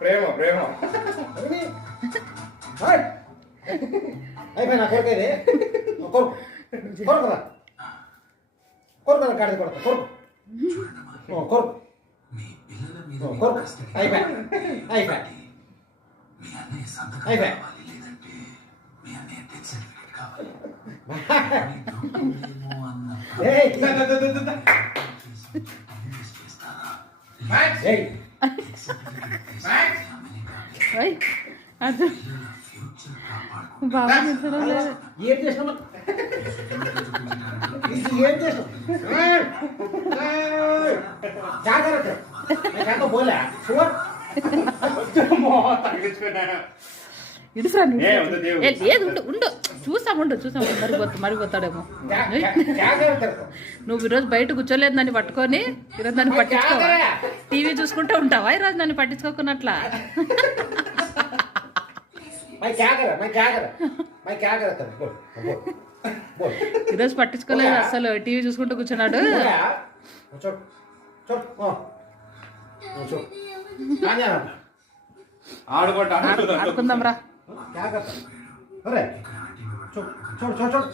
ప్రేమ ప్రేమ అయిపోయి నా కొరకేది కొరకు కొరకురా కొరకురా గాడిద కొడతా కొరకు కొరకు కొరకు అయిపోయి అయిపోయి అయిపోయి అది బాబు నిద్రలో లేదు. ఏం చేసినా ఏం చేసినా జాగ్రత్త పోలే ఇడుసా లేదు ఉండు ఉండు చూసాము మరిపోతాడేమో. నువ్వు ఈరోజు బయట కూర్చోలేదు నన్ను పట్టుకొని ఈరోజు నన్ను పట్టించుకోవా? టీవీ చూసుకుంటూ ఉంటావా ఈరోజు నన్ను పట్టించుకోకున్నట్లా? ఈరోజు పట్టించుకోలేదు అసలు, టీవీ చూసుకుంటూ కూర్చున్నాడు. ఆడుకుందాం రా. చూడు